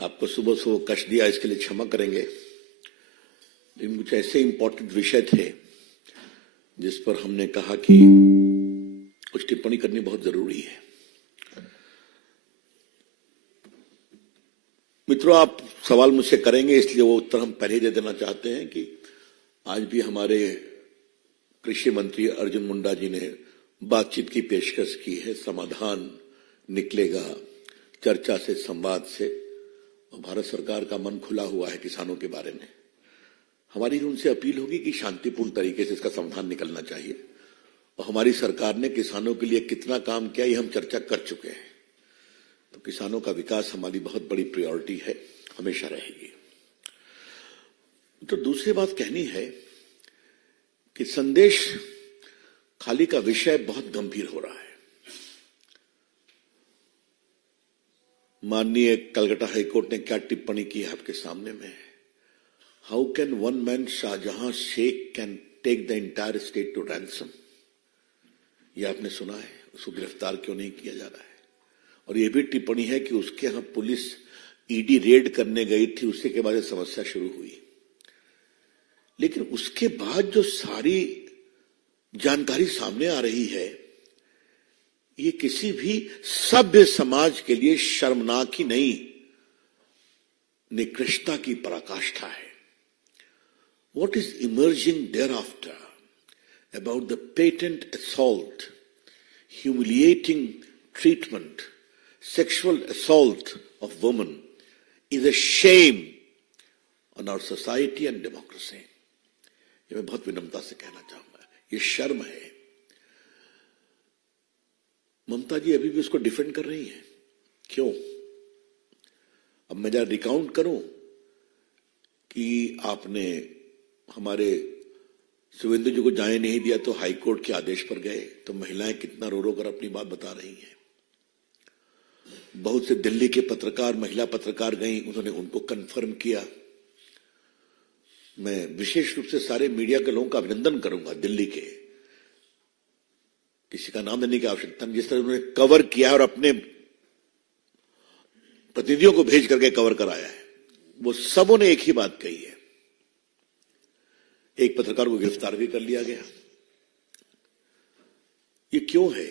आपको सुबह सुबह कष्ट दिया, इसके लिए क्षमा करेंगे। लेकिन कुछ ऐसे इंपॉर्टेंट विषय थे जिस पर हमने कहा कि कुछ टिप्पणी करनी बहुत जरूरी है। मित्रों, आप सवाल मुझसे करेंगे, इसलिए वो उत्तर हम पहले ही दे देना चाहते हैं कि आज भी हमारे कृषि मंत्री अर्जुन मुंडा जी ने बातचीत की पेशकश की है। समाधान निकलेगा चर्चा से, संवाद से, और भारत सरकार का मन खुला हुआ है किसानों के बारे में। हमारी उनसे अपील होगी कि शांतिपूर्ण तरीके से इसका समाधान निकलना चाहिए। और हमारी सरकार ने किसानों के लिए कितना काम किया ये हम चर्चा कर चुके हैं। तो किसानों का विकास हमारी बहुत बड़ी प्रायोरिटी है, हमेशा रहेगी। तो दूसरी बात कहनी है कि संदेश खाली का विषय बहुत गंभीर हो रहा है। माननीय कलकत्ता हाईकोर्ट ने क्या टिप्पणी की है आपके सामने में। How can one man Shahjahan Sheikh can take the entire state to ransom. यह आपने सुना है। उसको गिरफ्तार क्यों नहीं किया जा रहा है। और यह भी टिप्पणी है कि उसके यहां पुलिस ईडी रेड करने गई थी, उसी के बाद समस्या शुरू हुई। लेकिन उसके बाद जो सारी जानकारी सामने आ रही है, ये किसी भी सभ्य समाज के लिए शर्मनाक ही नहीं, निकृष्टता की पराकाष्ठा है। What is emerging thereafter about the patent assault, humiliating treatment, sexual assault of women is a shame on our society and democracy. ये मैं बहुत विनम्रता से कहना चाहूंगा, ये शर्म है। ममता जी अभी भी उसको डिफेंड कर रही हैं। क्यों? अब मैं जरा रिकाउंट करूं कि आपने हमारे सुवेंदु जी को जाने नहीं दिया तो हाईकोर्ट के आदेश पर गए, तो महिलाएं कितना रो रो कर अपनी बात बता रही हैं। बहुत से दिल्ली के पत्रकार, महिला पत्रकार गई, उन्होंने उनको कंफर्म किया। मैं विशेष रूप से सारे मीडिया के लोगों का अभिनंदन करूंगा, दिल्ली के, किसी का नाम देने की आवश्यकता नहीं, जिस तरह उन्होंने कवर किया और अपने प्रतिनिधियों को भेज करके कवर कराया है। वो सबों ने एक ही बात कही है। एक पत्रकार को गिरफ्तार भी कर लिया गया। ये क्यों है?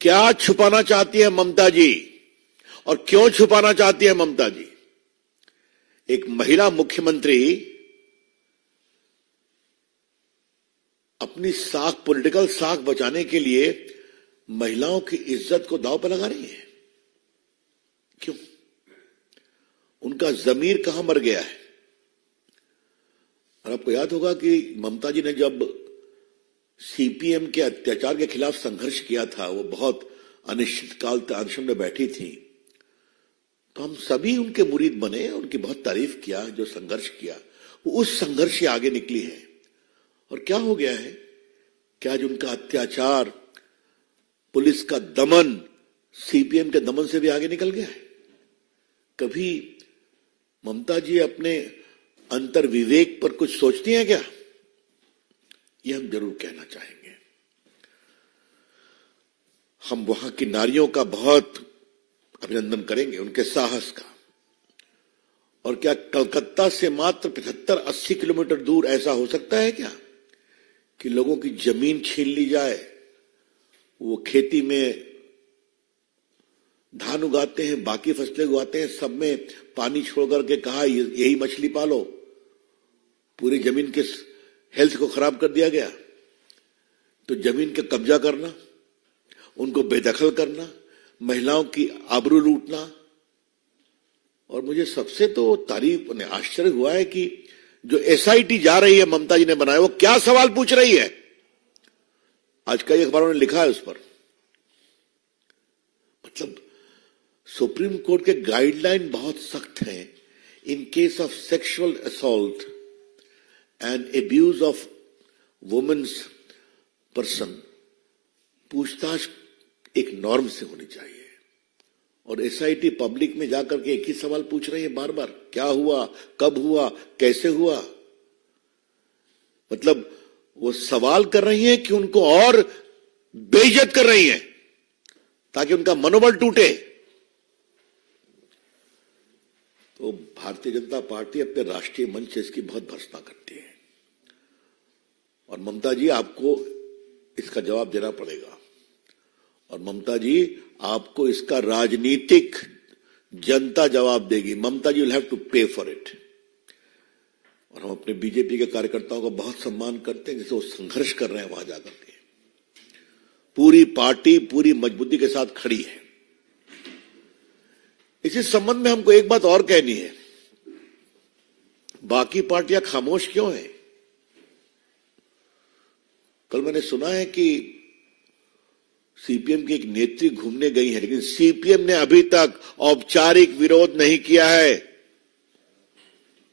क्या छुपाना चाहती है ममता जी, और क्यों छुपाना चाहती है ममता जी? एक महिला मुख्यमंत्री अपनी साख, पॉलिटिकल साख बचाने के लिए महिलाओं की इज्जत को दांव पर लगा रही है। क्यों? उनका जमीर कहां मर गया है? और आपको याद होगा कि ममता जी ने जब सीपीएम के अत्याचार के खिलाफ संघर्ष किया था, वो बहुत अनिश्चित काल तक अनशन में बैठी थी, तो हम सभी उनके मुरीद बने, उनकी बहुत तारीफ किया। जो संघर्ष किया वो उस संघर्ष से आगे निकली है। और क्या हो गया है कि आज उनका अत्याचार, पुलिस का दमन सीपीएम के दमन से भी आगे निकल गया है। कभी ममता जी अपने अंतर विवेक पर कुछ सोचती हैं क्या? यह हम जरूर कहना चाहेंगे। हम वहां की नारियों का बहुत अभिनंदन करेंगे, उनके साहस का। और क्या कलकत्ता से मात्र 75-80 किलोमीटर दूर ऐसा हो सकता है क्या कि लोगों की जमीन छीन ली जाए? वो खेती में धान उगाते हैं, बाकी फसलें उगाते हैं, सब में पानी छोड़ करके कहा यही मछली पालो। पूरी जमीन के हेल्थ को खराब कर दिया गया। तो जमीन का कब्जा करना, उनको बेदखल करना, महिलाओं की आबरू लूटना। और मुझे सबसे तो तारीफ ने आश्चर्य हुआ है कि जो एसआईटी जा रही है, ममता जी ने बनाया, वो क्या सवाल पूछ रही है। आज कई अखबारों ने लिखा है उस पर। मतलब सुप्रीम कोर्ट के गाइडलाइन बहुत सख्त हैं। In case of sexual assault and abuse of women's person, पूछताछ एक नॉर्म से होनी चाहिए। और एसआईटी पब्लिक में जाकर के एक ही सवाल पूछ रही है बार बार, क्या हुआ, कब हुआ, कैसे हुआ। मतलब वो सवाल कर रही हैं कि उनको और बेइज्जत कर रही हैं ताकि उनका मनोबल टूटे। तो भारतीय जनता पार्टी अपने राष्ट्रीय मंच से इसकी बहुत भर्त्सना करती है और ममता जी आपको इसका जवाब देना पड़ेगा और ममता जी आपको इसका राजनीतिक जनता जवाब देगी। ममता जी विल हैव टू पे फॉर इट। और हम अपने बीजेपी के कार्यकर्ताओं का बहुत सम्मान करते हैं जैसे वो संघर्ष कर रहे हैं वहां जाकर के। पूरी पार्टी पूरी मजबूती के साथ खड़ी है। इसी संबंध में हमको एक बात और कहनी है, बाकी पार्टियां खामोश क्यों हैं? कल मैंने सुना है कि सीपीएम की एक नेत्री घूमने गई है, लेकिन सीपीएम ने अभी तक औपचारिक विरोध नहीं किया है,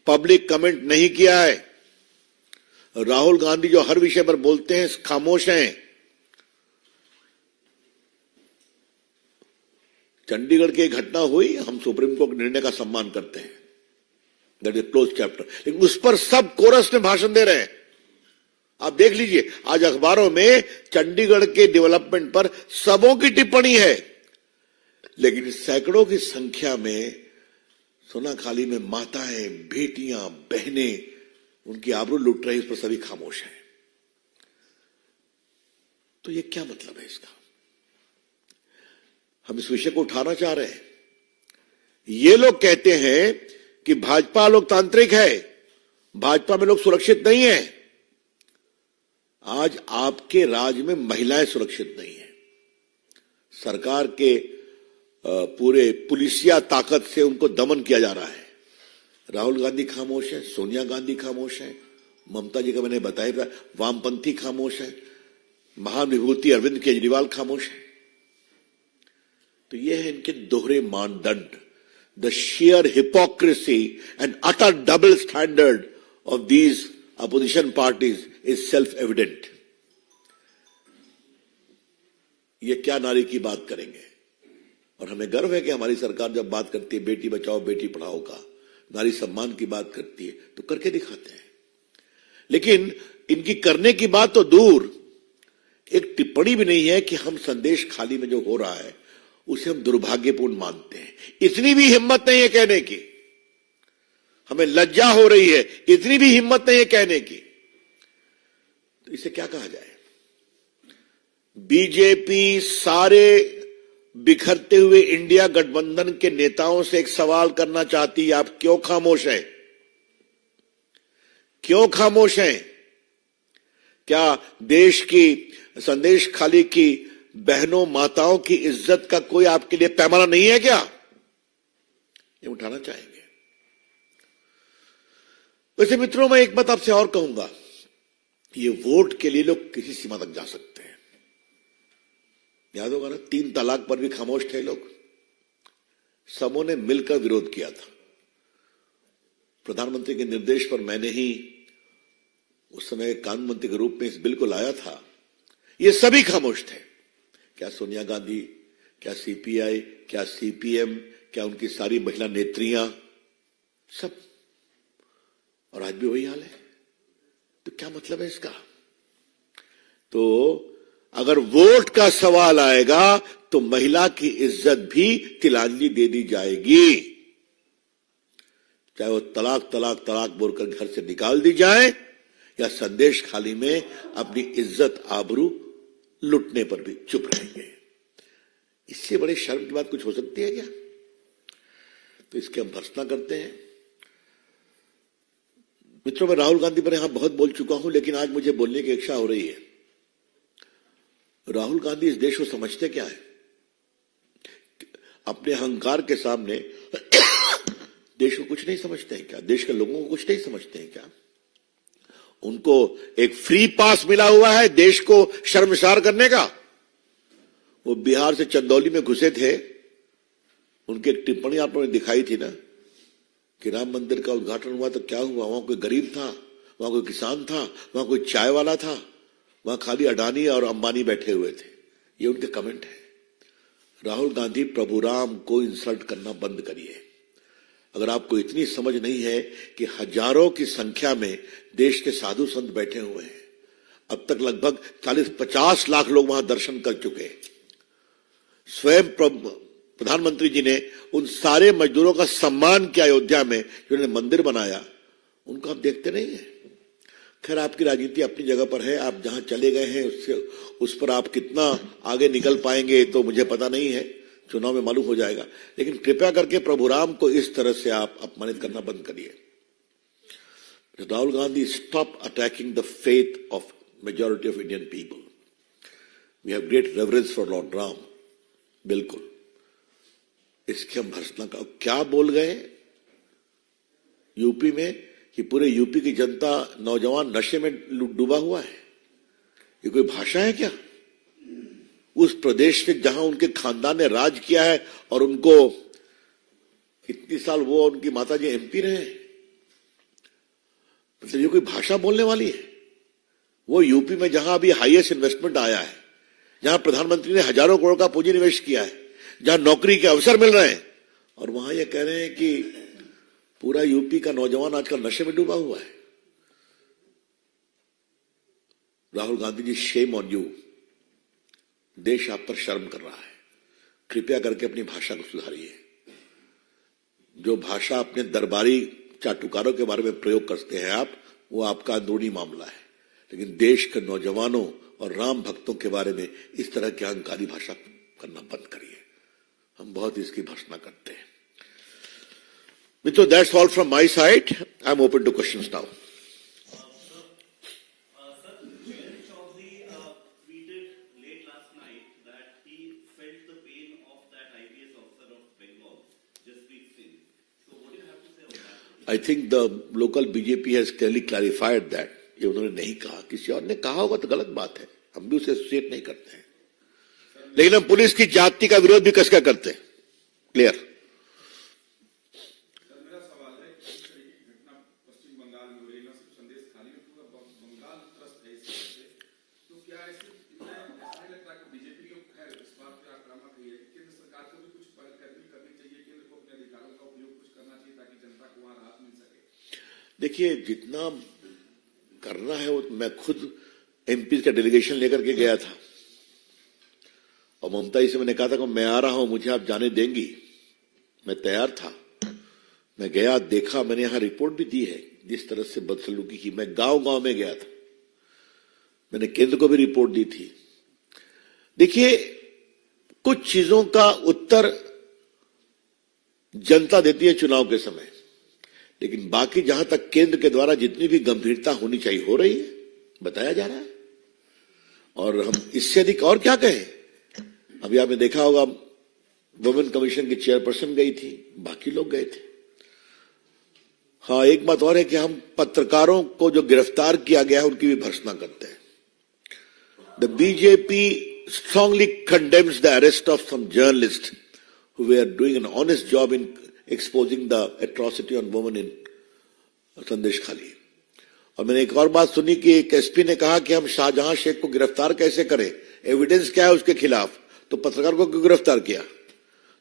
पब्लिक कमेंट नहीं किया है। राहुल गांधी जो हर विषय पर बोलते हैं खामोश हैं। चंडीगढ़ की घटना हुई, हम सुप्रीम कोर्ट के निर्णय का सम्मान करते हैं, दैट इज क्लोज चैप्टर, लेकिन उस पर सब कोरस में भाषण दे रहे हैं। आप देख लीजिए आज अखबारों में चंडीगढ़ के डेवलपमेंट पर सबों की टिप्पणी है, लेकिन सैकड़ों की संख्या में सोनाखाली में माताएं, बेटियां, बहनें उनकी आबरू लूट रही, उस पर सभी खामोश हैं। तो ये क्या मतलब है इसका? हम इस विषय को उठाना चाह रहे हैं। ये लोग कहते हैं कि भाजपा लोकतांत्रिक है, भाजपा में लोग सुरक्षित नहीं है। आज आपके राज्य में महिलाएं सुरक्षित नहीं है। सरकार के पूरे पुलिसिया ताकत से उनको दमन किया जा रहा है। राहुल गांधी खामोश है, सोनिया गांधी खामोश है, ममता जी का मैंने बताया, वामपंथी खामोश है, महान विभूति अरविंद केजरीवाल खामोश है। तो ये है इनके दोहरे मानदंड। The sheer hypocrisy and utter double standard of these opposition parties is self-evident. ये क्या नारी की बात करेंगे? और हमें गर्व है कि हमारी सरकार जब बात करती है बेटी बचाओ बेटी पढ़ाओ का, नारी सम्मान की बात करती है, तो करके दिखाते हैं। लेकिन इनकी करने की बात तो दूर, एक टिप्पणी भी नहीं है कि हम संदेश खाली में जो हो रहा है उसे हम दुर्भाग्यपूर्ण मानते हैं। इतनी भी हिम्मत नहीं है कहने की, हमें लज्जा हो रही है, इतनी भी हिम्मत नहीं है कहने की। तो इसे क्या कहा जाए? बीजेपी सारे बिखरते हुए इंडिया गठबंधन के नेताओं से एक सवाल करना चाहती है, आप क्यों खामोश हैं? क्यों खामोश हैं? क्या देश की संदेश खाली की बहनों माताओं की इज्जत का कोई आपके लिए पैमाना नहीं है क्या? ये उठाना चाहेंगे। वैसे मित्रों, मैं एक बात आपसे और कहूंगा, ये वोट के लिए लोग किसी सीमा तक जा सकते हैं। याद होगा ना, 3 तलाक पर भी खामोश थे लोग, सबों ने मिलकर विरोध किया था। प्रधानमंत्री के निर्देश पर मैंने ही उस समय कानून मंत्री के रूप में इस बिल को लाया था। ये सभी खामोश थे। क्या सोनिया गांधी, क्या सीपीआई, क्या सीपीएम, क्या उनकी सारी महिला नेत्रियां, सब। और आज भी वही हाल है। तो क्या मतलब है इसका? तो अगर वोट का सवाल आएगा तो महिला की इज्जत भी तिलांजलि दे दी जाएगी, चाहे वो तलाक तलाक तलाक बोलकर घर से निकाल दी जाए या संदेश खाली में अपनी इज्जत आबरू लुटने पर भी चुप रहेंगे। इससे बड़े शर्म की बात कुछ हो सकती है क्या? तो इसके हम भर्त्सना करते हैं। मित्रों, मैं राहुल गांधी पर यहां बहुत बोल चुका हूं, लेकिन आज मुझे बोलने की इच्छा हो रही है। राहुल गांधी इस देश को समझते क्या है? अपने अहंकार के सामने देश को कुछ नहीं समझते हैं क्या? देश के लोगों को कुछ नहीं समझते हैं क्या? उनको एक फ्री पास मिला हुआ है देश को शर्मसार करने का। वो बिहार से चंदौली में घुसे थे, उनकी एक टिप्पणी आपने दिखाई थी ना कि राम मंदिर का उद्घाटन हुआ तो क्या हुआ? वहां कोई गरीब था, वहां कोई किसान था, वहां कोई चाय वाला था, वहां खाली अडानी और अंबानी बैठे हुए थे। ये उनके कमेंट है। राहुल गांधी, प्रभु राम को इंसल्ट करना बंद करिए। अगर आपको इतनी समझ नहीं है कि हजारों की संख्या में देश के साधु संत बैठे हुए हैं, अब तक लगभग 40-50 लाख लोग वहां दर्शन कर चुके हैं। स्वयं प्रधानमंत्री जी ने उन सारे मजदूरों का सम्मान किया अयोध्या में, जिन्होंने मंदिर बनाया, उनको आप देखते नहीं है। खैर, आपकी राजनीति अपनी जगह पर है, आप जहां चले गए हैं उस पर आप कितना आगे निकल पाएंगे तो मुझे पता नहीं है, चुनाव में मालूम हो जाएगा। लेकिन कृपया करके प्रभु राम को इस तरह से आप अपमानित करना बंद करिए। Rahul Gandhi, stop attacking the faith of majority of Indian people. We have great reverence for Lord Ram. बिल्कुल, इसके हम भर्त्सना का क्या बोल गए यूपी में कि पूरे यूपी की जनता, नौजवान नशे में डूबा हुआ है। ये कोई भाषा है क्या? उस प्रदेश से जहां उनके खानदान ने राज किया है और उनको इतनी साल वो और उनकी माताजी एमपी रहे, मतलब ये कोई भाषा बोलने वाली है? वो यूपी में जहां अभी हाईएस्ट इन्वेस्टमेंट आया है, जहां प्रधानमंत्री ने हजारों करोड़ का पूंजी निवेश किया है, जहां नौकरी के अवसर मिल रहे हैं, और वहां ये कह रहे हैं कि पूरा यूपी का नौजवान आजकल नशे में डूबा हुआ है। Rahul Gandhi ji, shame on you. देश आप पर शर्म कर रहा है। कृपया करके अपनी भाषा को सुधारिए। जो भाषा अपने दरबारी चाटुकारों के बारे में प्रयोग करते हैं आप, वो आपका अंदरूनी मामला है, लेकिन देश के नौजवानों और राम भक्तों के बारे में इस तरह की अहंकारी भाषा करना बंद करिए। हम बहुत इसकी भर्त्सना करते हैं। मित्रों, that's all from my side. I am open two questions now. I think the local BJP has clearly clarified that. ये उन्होंने नहीं कहा, किसी और ने कहा होगा तो गलत बात है, हम भी उसे एसोसिएट नहीं करते हैं। लेकिन हम पुलिस की जाति का विरोध भी कसकर करते हैं। क्लियर? मेरा सवाल है कि इस तरह की घटना पश्चिम बंगाल में हो रही है, संदेश खाली में पूरा बंगाल त्रस्त है इस वजह से, तो क्या ऐसे ऐसा नहीं लगता कि बीजेपी को खैर इस बात पे आक्रामक है कि केंद्र सरकार को भी कुछ पहलकदमी करनी चाहिए, केंद्र को अपने अधिकारों का उपयोग कुछ करना चाहिए ताकि जनता को वहां राहत मिल सके? देखिए, जितना करना है वो मैं खुद एमपी का डेलीगेशन लेकर के गया था और ममता जी से मैंने कहा था कि मैं आ रहा हूं, मुझे आप जाने देंगी? मैं तैयार था। मैं गया, देखा, मैंने यहां रिपोर्ट भी दी है जिस तरह से बदसलूकी की। मैं गांव-गांव में गया था, मैंने केंद्र को भी रिपोर्ट दी थी। देखिए, कुछ चीजों का उत्तर जनता देती है चुनाव के समय, लेकिन बाकी जहां तक केंद्र के द्वारा जितनी भी गंभीरता होनी चाहिए हो रही है, बताया जा रहा है। और हम इससे अधिक और क्या कहें? अभी आपने देखा होगा, वुमेन कमीशन की चेयरपर्सन गई थी, बाकी लोग गए थे। हाँ, एक बात और है कि हम पत्रकारों को जो गिरफ्तार किया गया है उनकी भी भर्त्सना करते हैं। The BJP strongly condemns the arrest of some journalists who were doing an honest job in exposing the atrocity on women in संदेश खाली। और मैंने एक और बात सुनी कि एक एसपी ने कहा कि हम शाहजहां शेख को गिरफ्तार कैसे करें, एविडेंस क्या है उसके खिलाफ, तो पत्रकार को क्यों गिरफ्तार किया?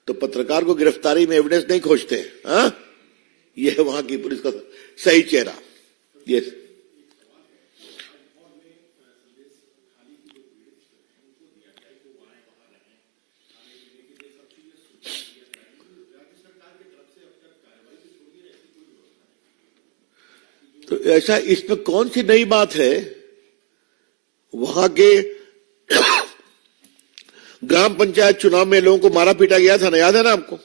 तो पत्रकार को गिरफ्तारी में एविडेंस नहीं खोजते हैं। हाँ, यह है वहां की पुलिस का सही चेहरा। ये तो ऐसा, इसमें कौन सी नई बात है? वहां के ग्राम पंचायत चुनाव में लोगों को मारा पीटा गया था ना, याद है ना आपको?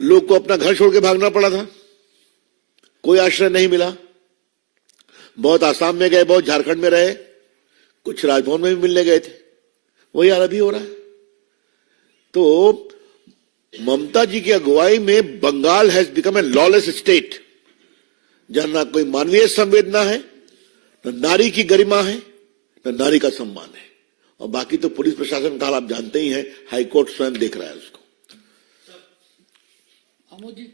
लोग को अपना घर छोड़ के भागना पड़ा था, कोई आश्रय नहीं मिला। बहुत आसाम में गए, बहुत झारखंड में रहे, कुछ राजभवन में भी मिलने गए थे। वही हाल अभी हो रहा है। तो ममता जी की अगुवाई में Bengal has become a lawless state, जहां ना कोई मानवीय संवेदना है, न नारी की गरिमा है, न नारी का सम्मान है। और बाकी तो पुलिस प्रशासन का हाल आप जानते ही हैं, हाईकोर्ट स्वयं देख रहा है उसको। जी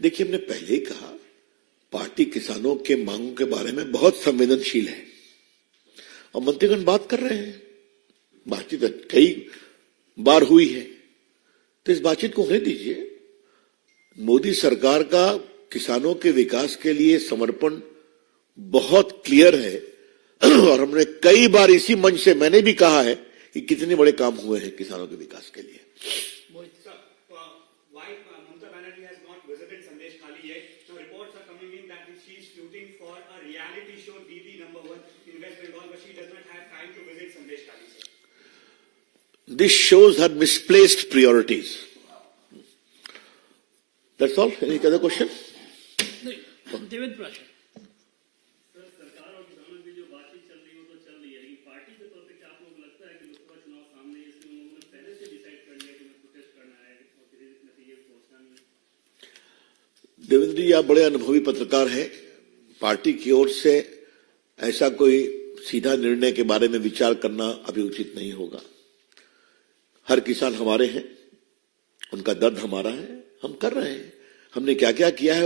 देखिए, हमने पहले ही कहा, पार्टी किसानों के मांगों के बारे में बहुत संवेदनशील है और मंत्रीगण बात कर रहे हैं। बातचीत कई बार हुई है, तो इस बातचीत को होने दीजिए। मोदी सरकार का किसानों के विकास के लिए समर्पण बहुत क्लियर है और हमने कई बार इसी मंच से मैंने भी कहा है कि कितने बड़े काम हुए हैं किसानों के विकास के लिए। Why Mamata Banerjee has not visited Sandesh Khali yet? Now reports are coming in that she is shooting for a reality show DD #1 in West Bengal, but she does not have time to visit Sandesh Khali. This shows her misplaced priorities. That's all. Any other question? Devendra Parashar. Sir, सरकार और किसानों की जो बातचीत चल रही है वो तो चल रही है, लेकिन पार्टी के तौर पे क्या आप लोगों को लगता है कि लोकसभा चुनाव सामने है, इसलिए उन लोगों ने पहले से डिसाइड कर लिया कि मैं प्रोटेस्ट करना है और किसी नतीजे को पहुंचना नहीं है? देवेंद्र जी, आप बड़े अनुभवी पत्रकार हैं। पार्टी की ओर से ऐसा कोई सीधा निर्णय के बारे में विचार करना अभी उचित नहीं होगा। हर किसान हमारे हैं, उनका दर्द हमारा है, हम कर रहे हैं। हमने क्या क्या किया है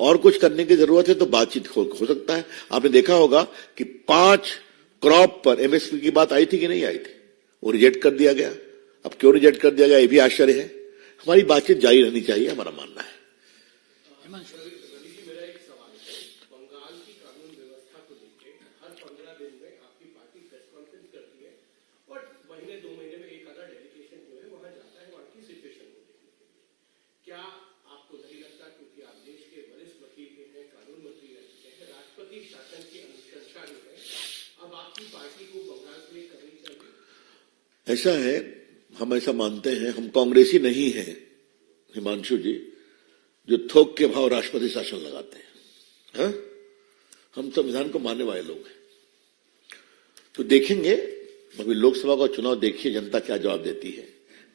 और कुछ करने की जरूरत है तो बातचीत हो सकता है। आपने देखा होगा कि 5 क्रॉप पर एमएसपी की बात आई थी कि नहीं आई थी, वो रिजेक्ट कर दिया गया। अब क्यों रिजेक्ट कर दिया गया ये भी आश्चर्य है। हमारी बातचीत जारी रहनी चाहिए, हमारा मानना है। मेरा एक सवाल है, बंगाल की कानून व्यवस्था को लेकर हर 15 दिन में आपकी पार्टी प्रेस कॉन्फ्रेंस करती है और महीने 2 महीने में एक आधा डेलीगेशन जो है वहां जाता है वहां की सिचुएशन को देखने के लिए। क्या आपको नहीं लगता, क्योंकि आप देश के वरिष्ठ वकील भी हैं, कानून मंत्री रह चुके हैं, राष्ट्रपति शासन की अनुशंसा जो है अब आपकी पार्टी को बंगाल के लिए करनी चाहिए? ऐसा है, हम ऐसा मानते हैं। हम कांग्रेसी नहीं हैं हिमांशु जी, जो थोक के भाव राष्ट्रपति शासन लगाते हैं। हाँ? हम संविधान को मानने वाले लोग हैं। तो देखेंगे, अभी लोकसभा का चुनाव देखिए जनता क्या जवाब देती है।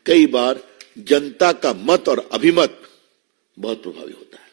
कई बार जनता का मत और अभिमत बहुत प्रभावी होता है।